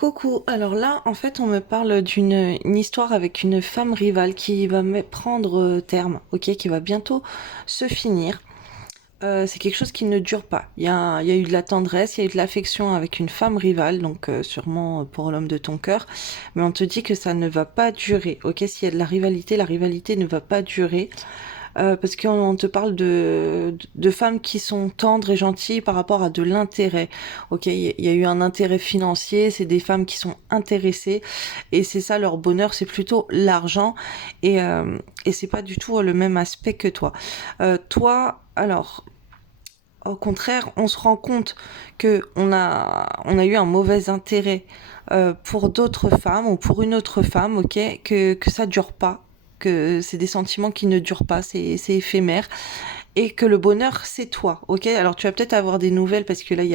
Coucou, alors là, en fait, on me parle d'une une histoire avec une femme rivale qui va prendre terme, ok, qui va bientôt se finir. C'est quelque chose qui ne dure pas. Il y a eu de la tendresse, il y a eu de l'affection avec une femme rivale, donc sûrement pour l'homme de ton cœur, mais on te dit que ça ne va pas durer, ok? S'il y a de la rivalité ne va pas durer. Parce qu'on te parle de femmes qui sont tendres et gentilles par rapport à de l'intérêt. Ok, il y a eu un intérêt financier, c'est des femmes qui sont intéressées et c'est ça leur bonheur, c'est plutôt l'argent et c'est pas du tout le même aspect que toi. Toi, alors. Au contraire, on se rend compte que on a eu un mauvais intérêt pour d'autres femmes ou pour une autre femme, ok, que ça dure pas, que c'est des sentiments qui ne durent pas, c'est éphémère, et que le bonheur c'est toi, ok. Alors tu vas peut-être avoir des nouvelles parce que là il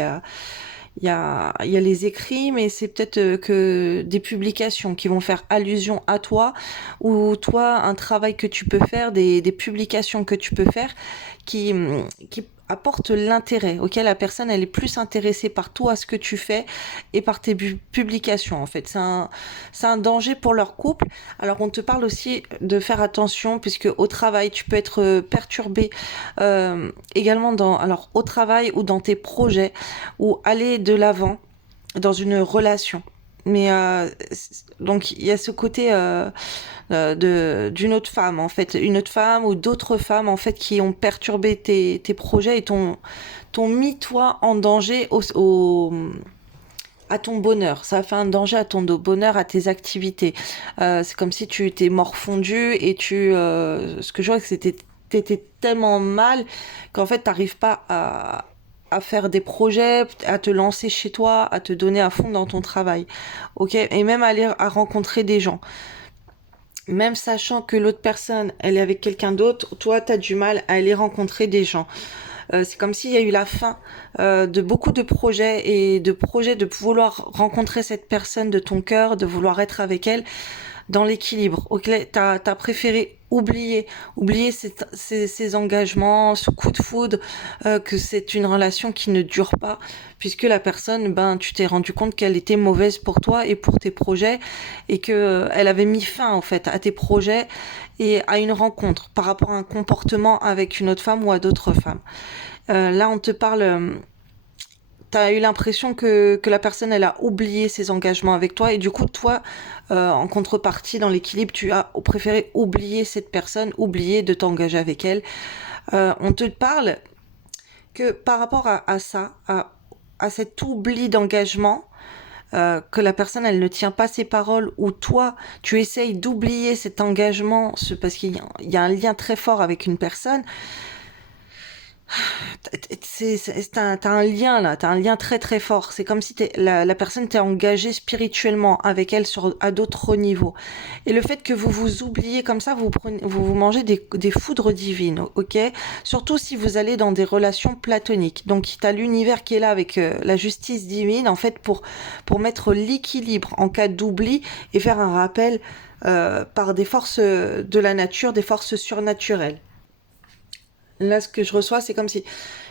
y a les écrits, mais c'est peut-être que des publications qui vont faire allusion à toi, ou toi un travail que tu peux faire, des publications que tu peux faire qui apporte l'intérêt auquel la personne elle est plus intéressée par toi, ce que tu fais et par tes publications en fait. C'est un danger pour leur couple. Alors on te parle aussi de faire attention puisque au travail tu peux être perturbé également alors au travail ou dans tes projets ou aller de l'avant dans une relation. Mais donc il y a ce côté d'une autre femme en fait, une autre femme ou d'autres femmes en fait qui ont perturbé tes projets et t'ont mis toi en danger à ton bonheur. Ça a fait un danger à ton bonheur, à tes activités. C'est comme si tu t'es morfondu et ce que je vois que t'étais tellement mal qu'en fait t'arrives pas à faire des projets, à te lancer chez toi, à te donner à fond dans ton travail, ok, et même à aller à rencontrer des gens, même sachant que l'autre personne elle est avec quelqu'un d'autre, toi t'as du mal à aller rencontrer des gens. C'est comme s'il y a eu la fin de beaucoup de projets et de projets de vouloir rencontrer cette personne de ton cœur, de vouloir être avec elle dans l'équilibre. Ok, t'as préféré oublier ces engagements, ce coup de foudre, que c'est une relation qui ne dure pas, puisque la personne, ben, tu t'es rendu compte qu'elle était mauvaise pour toi et pour tes projets, et que elle avait mis fin en fait à tes projets et à une rencontre par rapport à un comportement avec une autre femme ou à d'autres femmes. Là, on te parle. T'as eu l'impression que la personne elle a oublié ses engagements avec toi et du coup toi en contrepartie dans l'équilibre tu as préféré oublier cette personne, oublier de t'engager avec elle. On te parle que par rapport à ça, à cet oubli d'engagement, que la personne elle ne tient pas ses paroles ou toi tu essayes d'oublier cet engagement parce qu'il y a un lien très fort avec une personne. T'as un lien là, t'as un lien très très fort. C'est comme si la personne t'est engagée spirituellement avec elle à d'autres niveaux. Et le fait que vous vous oubliez comme ça, vous mangez des foudres divines, ok. Surtout si vous allez dans des relations platoniques. Donc t'as l'univers qui est là avec la justice divine en fait pour mettre l'équilibre en cas d'oubli et faire un rappel par des forces de la nature, des forces surnaturelles. Là, ce que je reçois, c'est comme si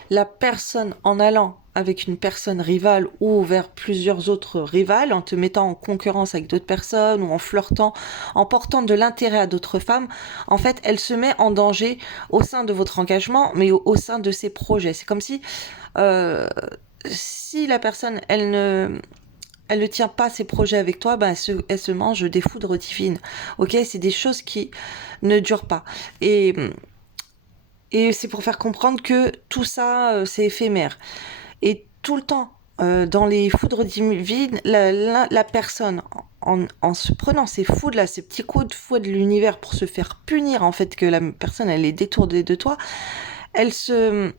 la personne, en allant avec une personne rivale ou vers plusieurs autres rivales, en te mettant en concurrence avec d'autres personnes ou en flirtant, en portant de l'intérêt à d'autres femmes, en fait, elle se met en danger au sein de votre engagement, mais au sein de ses projets. C'est comme euh, si la personne, elle ne tient pas ses projets avec toi, ben elle se mange des foudres divines. Ok, c'est des choses qui ne durent pas. Et c'est pour faire comprendre que tout ça, c'est éphémère. Et tout le temps, dans les foudres divines, la personne, en se prenant ces foudres là, ces petits coups de fouet de l'univers pour se faire punir, en fait, que la personne, elle est détournée de toi, elle se,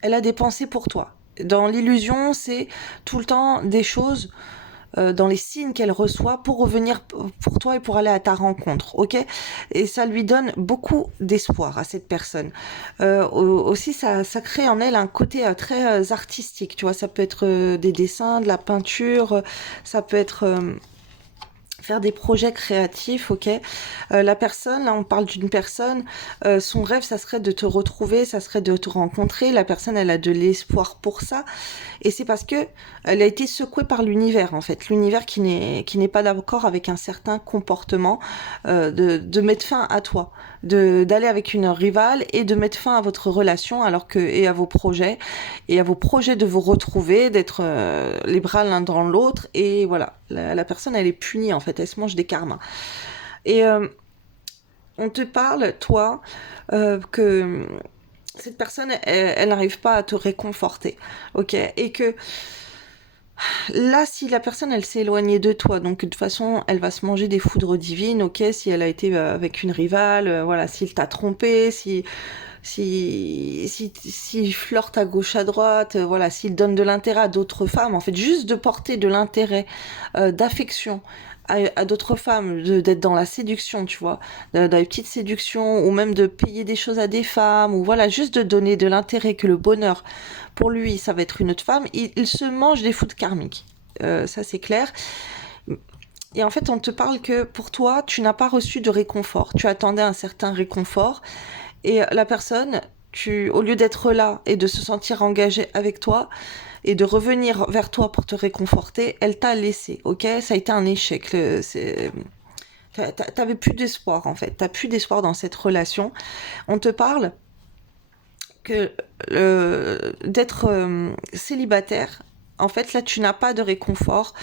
elle a des pensées pour toi. Dans l'illusion, c'est tout le temps des choses dans les signes qu'elle reçoit pour revenir pour toi et pour aller à ta rencontre, ok. Et ça lui donne beaucoup d'espoir à cette personne. Aussi, ça crée en elle un côté très artistique, tu vois. Ça peut être des dessins, de la peinture, ça peut être faire des projets créatifs, ok. La personne, là on parle d'une personne, son rêve ça serait de te retrouver, ça serait de te rencontrer. La personne elle a de l'espoir pour ça, et c'est parce que elle a été secouée par l'univers en fait, l'univers qui n'est pas d'accord avec un certain comportement, de mettre fin à toi, de d'aller avec une rivale et de mettre fin à votre relation, alors que et à vos projets de vous retrouver, d'être les bras l'un dans l'autre, et voilà, la personne elle est punie en fait, elle se mange des karmas. Et on te parle, toi, que cette personne, elle n'arrive pas à te réconforter, ok. Et que là, si la personne, elle s'est éloignée de toi, donc de toute façon, elle va se manger des foudres divines, ok. Si elle a été avec une rivale, voilà, s'il t'a trompé, s'il flirte à gauche à droite, voilà, s'il donne de l'intérêt à d'autres femmes, en fait, juste de porter de l'intérêt, d'affection à d'autres femmes, d'être dans la séduction, tu vois, dans les petites séductions, ou même de payer des choses à des femmes, ou voilà, juste de donner de l'intérêt, que le bonheur, pour lui, ça va être une autre femme, il se mange des foudres karmiques. Ça, c'est clair. Et en fait, on te parle que pour toi, tu n'as pas reçu de réconfort. Tu attendais un certain réconfort. Et la personne, au lieu d'être là et de se sentir engagée avec toi et de revenir vers toi pour te réconforter, elle t'a laissé, ok. Ça a été un échec. T'avais plus d'espoir en fait. T'as plus d'espoir dans cette relation. On te parle que d'être célibataire. En fait, là, tu n'as pas de réconfort.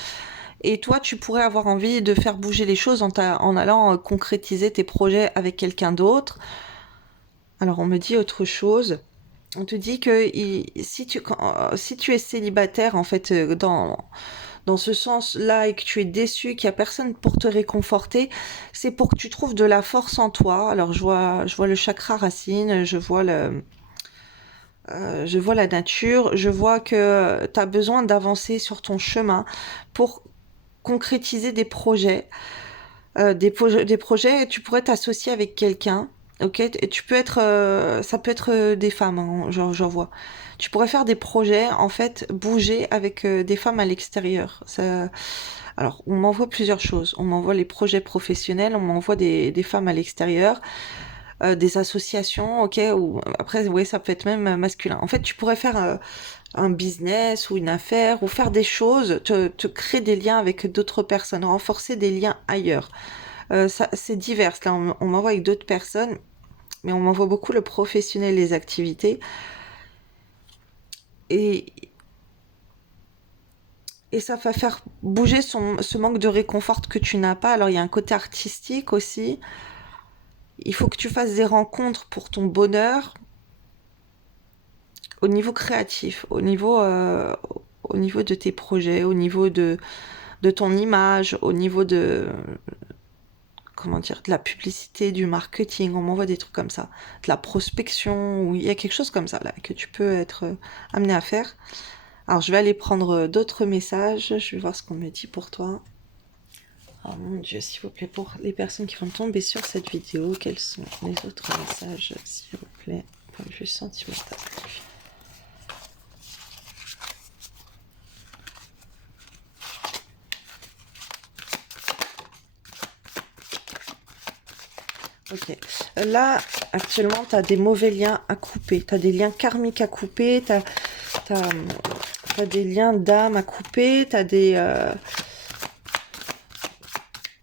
Et toi, tu pourrais avoir envie de faire bouger les choses en allant concrétiser tes projets avec quelqu'un d'autre. Alors, on me dit autre chose. On te dit que si tu es célibataire, en fait, dans ce sens-là, et que tu es déçu, qu'il n'y a personne pour te réconforter, c'est pour que tu trouves de la force en toi. Alors, je vois le chakra racine, je vois la nature, je vois que tu as besoin d'avancer sur ton chemin pour concrétiser des projets. Des projets, tu pourrais t'associer avec quelqu'un, ok? Et tu peux être, ça peut être des femmes, hein, j'en vois. Tu pourrais faire des projets, en fait, bouger avec des femmes à l'extérieur. Alors, on m'envoie plusieurs choses. On m'envoie les projets professionnels, on m'envoie des femmes à l'extérieur, des associations, ok? Ou après, oui, ça peut être même masculin. En fait, tu pourrais faire un business ou une affaire, ou faire des choses, te créer des liens avec d'autres personnes, renforcer des liens ailleurs. Ça, c'est divers. Là, on m'envoie avec d'autres personnes, mais on m'envoie beaucoup le professionnel, les activités. Et, et ça va faire bouger ce manque de réconfort que tu n'as pas. Alors, il y a un côté artistique aussi. Il faut que tu fasses des rencontres pour ton bonheur au niveau créatif, au niveau de tes projets, au niveau de ton image, au niveau de, comment dire, de la publicité, du marketing. On m'envoie des trucs comme ça, de la prospection, ou il y a quelque chose comme ça là que tu peux être amené à faire. Alors je vais aller prendre d'autres messages, je vais voir ce qu'on me dit pour toi. Oh mon Dieu, s'il vous plaît, pour les personnes qui vont tomber sur cette vidéo, quels sont les autres messages, s'il vous plaît, point de vue sentimental. Ok. Là, actuellement, tu as des mauvais liens à couper. Tu as des liens karmiques à couper. Tu as des liens d'âme à couper. Tu as des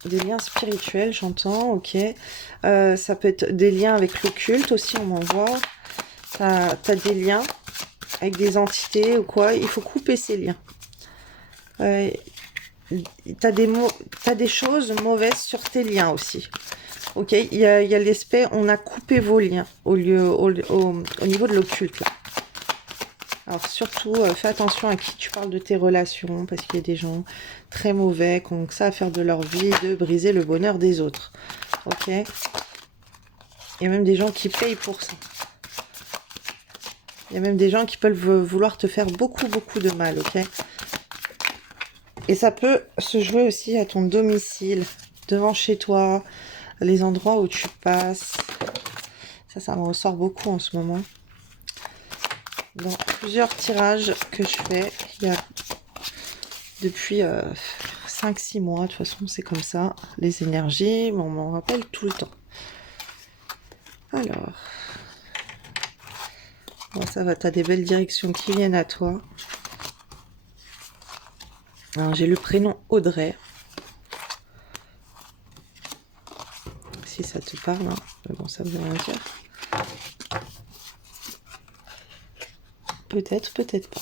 liens spirituels, j'entends. Ok. Ça peut être des liens avec l'occulte aussi, on m'envoie. Tu as des liens avec des entités ou quoi. Il faut couper ces liens. T'as des choses mauvaises sur tes liens aussi. Ok, il y a l'aspect, on a coupé vos liens au niveau de l'occulte là. Alors surtout, fais attention à qui tu parles de tes relations, parce qu'il y a des gens très mauvais qui ont que ça à faire de leur vie, de briser le bonheur des autres. Ok. Il y a même des gens qui payent pour ça. Il y a même des gens qui peuvent vouloir te faire beaucoup, beaucoup de mal, ok. Et ça peut se jouer aussi à ton domicile, devant chez toi, les endroits où tu passes. Ça me ressort beaucoup en ce moment. Dans plusieurs tirages que je fais, il y a depuis 5-6 mois. De toute façon, c'est comme ça. Les énergies, bon, on m'en rappelle tout le temps. Alors, bon, ça va, t'as des belles directions qui viennent à toi. Alors, j'ai le prénom Audrey. Si ça te parle, hein. Mais bon, ça veut rien dire. Peut-être, peut-être pas.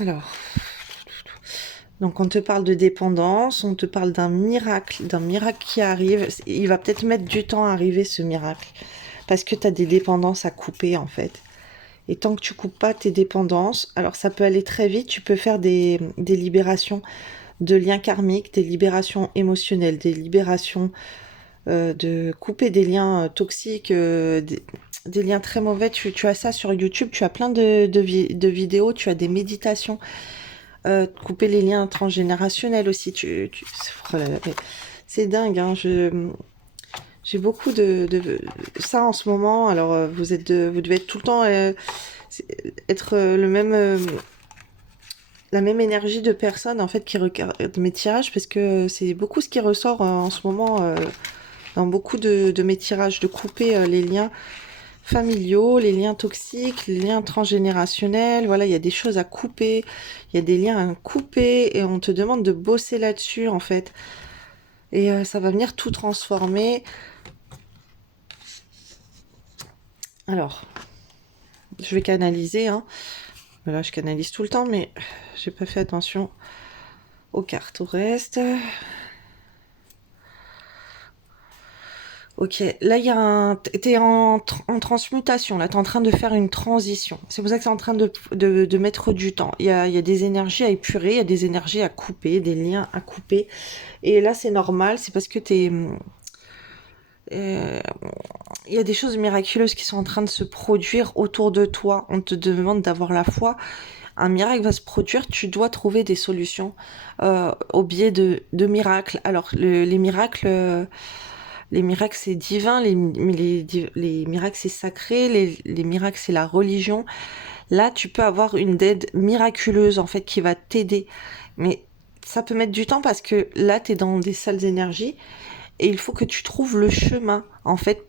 Alors, donc on te parle de dépendance, on te parle d'un miracle qui arrive. Il va peut-être mettre du temps à arriver ce miracle, parce que tu as des dépendances à couper en fait. Et tant que tu coupes pas tes dépendances, alors ça peut aller très vite, tu peux faire des libérations de liens karmiques, des libérations émotionnelles, des libérations de couper des liens toxiques, des liens très mauvais. Tu as ça sur YouTube, tu as plein de vidéos, tu as des méditations. Couper les liens transgénérationnels aussi. Oh là là, c'est dingue, hein. J'ai beaucoup ça en ce moment. Alors, vous devez être tout le temps être la même énergie de personnes en fait qui regardent mes tirages, parce que c'est beaucoup ce qui ressort en ce moment dans beaucoup de mes tirages, de couper les liens familiaux, les liens toxiques, les liens transgénérationnels. Voilà, il y a des choses à couper, il y a des liens à couper et on te demande de bosser là-dessus en fait. Et ça va venir tout transformer. Alors, je vais canaliser, hein. Là, je canalise tout le temps, mais j'ai pas fait attention aux cartes, au reste. Ok, là, il y a t'es en transmutation, là, t'es en train de faire une transition. C'est pour ça que c'est en train de mettre du temps. Il y a des énergies à épurer, il y a des énergies à couper, des liens à couper. Et là, c'est normal, c'est parce que il y a des choses miraculeuses qui sont en train de se produire autour de toi. On te demande d'avoir la foi. Un miracle va se produire, tu dois trouver des solutions au biais de miracles. Alors, les miracles, c'est divin, les miracles, c'est sacré, les miracles, c'est la religion. Là, tu peux avoir une aide miraculeuse, en fait, qui va t'aider. Mais ça peut mettre du temps parce que là, tu es dans des sales énergies et il faut que tu trouves le chemin, en fait,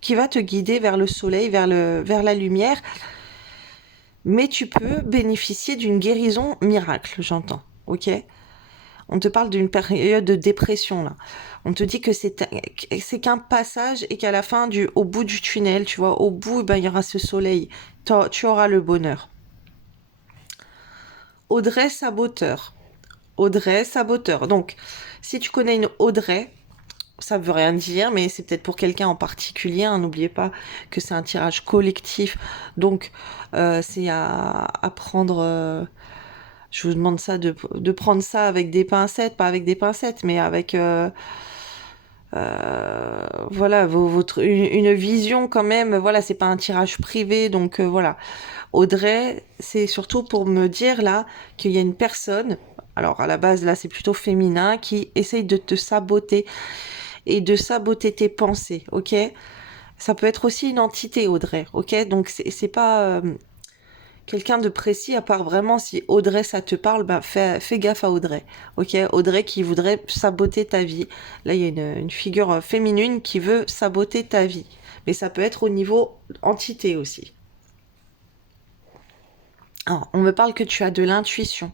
qui va te guider vers le soleil, vers la lumière. Mais tu peux bénéficier d'une guérison miracle, j'entends. Ok ? On te parle d'une période de dépression là. On te dit que c'est qu'un passage et qu'à la fin au bout du tunnel, tu vois, au bout, ben, il y aura ce soleil. Tu auras le bonheur. Audrey Saboteur. Audrey Saboteur. Donc, si tu connais une Audrey, ça veut rien dire, mais c'est peut-être pour quelqu'un en particulier. Hein. N'oubliez pas que c'est un tirage collectif. Donc, c'est à prendre... je vous demande ça de prendre ça avec des pincettes, pas avec des pincettes, mais avec voilà une vision quand même. Voilà, c'est pas un tirage privé, donc voilà. Audrey, c'est surtout pour me dire là qu'il y a une personne. Alors à la base là, c'est plutôt féminin qui essaye de te saboter et de saboter tes pensées, ok? Ça peut être aussi une entité, Audrey, ok? Donc c'est pas quelqu'un de précis, à part vraiment si Audrey ça te parle, bah fais gaffe à Audrey. Ok, Audrey qui voudrait saboter ta vie. Là, il y a une figure féminine qui veut saboter ta vie. Mais ça peut être au niveau entité aussi. Alors, on me parle que tu as de l'intuition.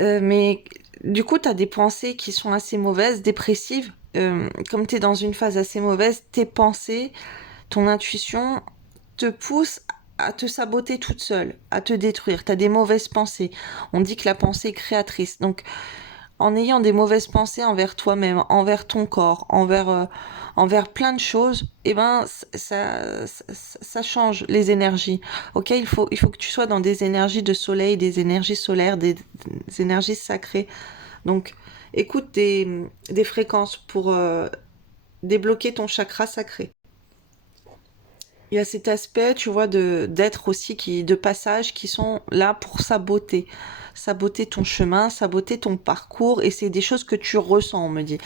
Mais du coup, tu as des pensées qui sont assez mauvaises, dépressives. Comme tu es dans une phase assez mauvaise, tes pensées, ton intuition te pousse à te saboter toute seule, à te détruire. Tu as des mauvaises pensées. On dit que la pensée est créatrice. Donc, en ayant des mauvaises pensées envers toi-même, envers ton corps, envers plein de choses, eh ben, ça change les énergies. Ok, il faut que tu sois dans des énergies de soleil, des énergies solaires, des énergies sacrées. Donc, écoute des fréquences pour débloquer ton chakra sacré. Il y a cet aspect, tu vois, d'être aussi de passage qui sont là pour saboter ton chemin, saboter ton parcours, et c'est des choses que tu ressens, on me dit.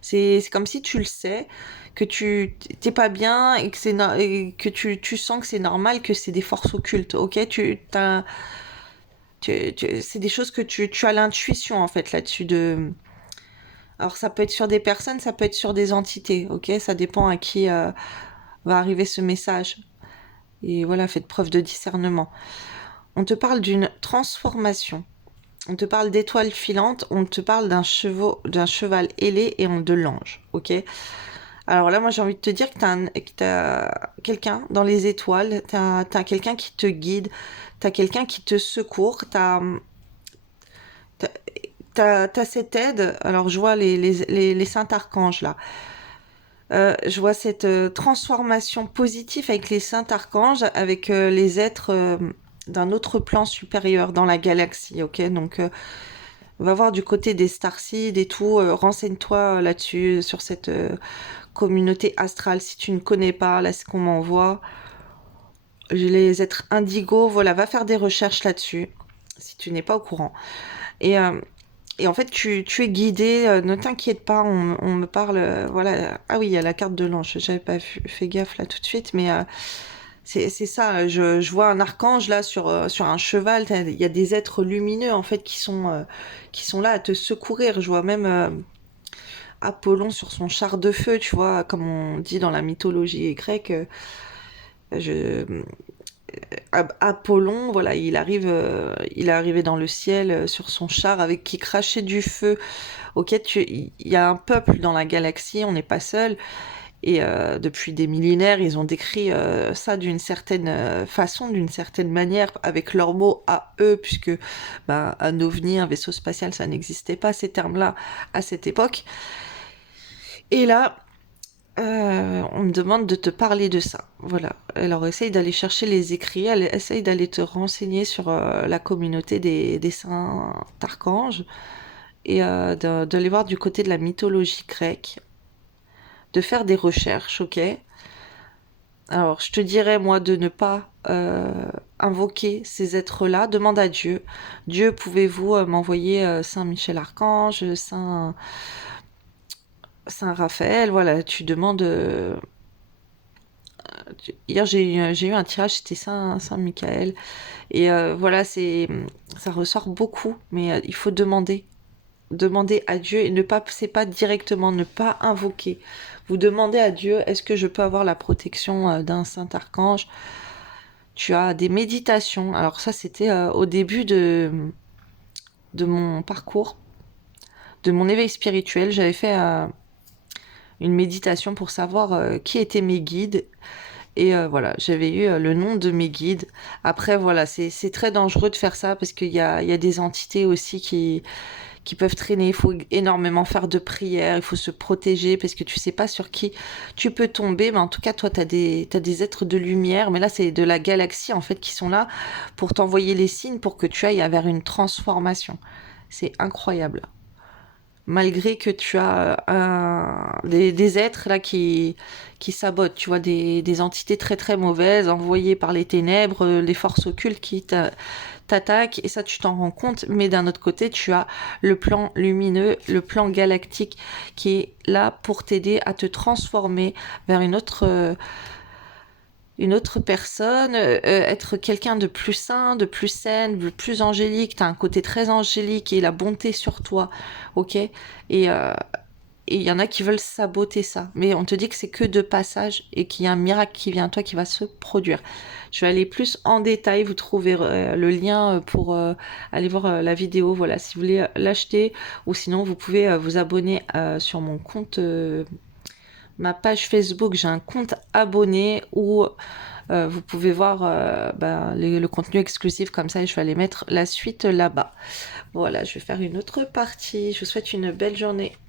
C'est comme si tu le sais, que tu t'es pas bien et que et que tu sens que c'est normal, que c'est des forces occultes, ok? C'est des choses que tu as l'intuition en fait là-dessus de. Alors ça peut être sur des personnes, ça peut être sur des entités, ok? Ça dépend à qui va arriver ce message. Et voilà, faites preuve de discernement. On te parle d'une transformation. On te parle d'étoiles filantes, on te parle d'un cheval ailé et de l'ange, ok? Alors là, moi, j'ai envie de te dire que t'as quelqu'un dans les étoiles, t'as quelqu'un qui te guide, t'as quelqu'un qui te secourt, t'as, t'as cette aide. Alors, je vois les saints archanges là. Je vois cette transformation positive avec les saints archanges, avec les êtres d'un autre plan supérieur dans la galaxie, ok? Donc, va voir du côté des starseeds et tout, renseigne-toi là-dessus, sur cette communauté astrale, si tu ne connais pas, là, c'est qu'on m'envoie. Les êtres indigos, voilà, va faire des recherches là-dessus, si tu n'es pas au courant. Et, euh, et en fait, tu es guidé, ne t'inquiète pas, on me parle, voilà. Ah oui, il y a la carte de l'ange, j'avais pas fait gaffe là tout de suite, mais c'est ça, je vois un archange là sur un cheval, il y a des êtres lumineux en fait qui sont là à te secourir. Je vois même Apollon sur son char de feu, tu vois, comme on dit dans la mythologie grecque. Je, Apollon, voilà, il est arrivé dans le ciel sur son char avec qui crachait du feu. Ok, il y a un peuple dans la galaxie, on n'est pas seul. Et depuis des millénaires, ils ont décrit ça d'une certaine façon, d'une certaine manière, avec leurs mots à eux, puisque ben, un ovni, un vaisseau spatial, ça n'existait pas, ces termes-là, à cette époque. Et là, on me demande de te parler de ça. Voilà. Alors, essaye d'aller chercher les écrits, essaye d'aller te renseigner sur la communauté des saints archanges et d'aller voir du côté de la mythologie grecque, de faire des recherches, ok? Alors, je te dirais, moi, de ne pas invoquer ces êtres-là. Demande à Dieu. Dieu, pouvez-vous m'envoyer Saint Michel Archange, Saint Raphaël? Voilà, tu demandes. Hier, j'ai eu un tirage, c'était Saint Michael. Et voilà, ça ressort beaucoup, mais il faut demander. Demander à Dieu et ne pas, c'est pas directement, ne pas invoquer. Vous demandez à Dieu, est-ce que je peux avoir la protection d'un saint archange? Tu as des méditations. Alors ça, c'était au début de mon parcours, de mon éveil spirituel. J'avais fait une méditation pour savoir qui étaient mes guides. Et voilà, j'avais eu le nom de mes guides. Après, voilà, c'est très dangereux de faire ça parce qu'il y a des entités aussi qui peuvent traîner. Il faut énormément faire de prières, il faut se protéger parce que tu sais pas sur qui tu peux tomber. Mais en tout cas, toi, t'as des êtres de lumière. Mais là, c'est de la galaxie en fait qui sont là pour t'envoyer les signes pour que tu ailles vers une transformation. C'est incroyable. Malgré que tu as des êtres là qui sabotent, tu vois, des entités très très mauvaises envoyées par les ténèbres, les forces occultes qui t'attaquent, et ça tu t'en rends compte, mais d'un autre côté tu as le plan lumineux, le plan galactique qui est là pour t'aider à te transformer vers une autre personne, être quelqu'un de plus sain, de plus saine, de plus angélique. T'as un côté très angélique et la bonté sur toi, ok? Et il y en a qui veulent saboter ça. Mais on te dit que c'est que de passage et qu'il y a un miracle qui vient à toi qui va se produire. Je vais aller plus en détail. Vous trouvez le lien pour aller voir la vidéo. Voilà, si vous voulez l'acheter. Ou sinon, vous pouvez vous abonner sur mon compte, ma page Facebook. J'ai un compte abonné où vous pouvez voir le contenu exclusif comme ça. Et je vais aller mettre la suite là-bas. Voilà, je vais faire une autre partie. Je vous souhaite une belle journée.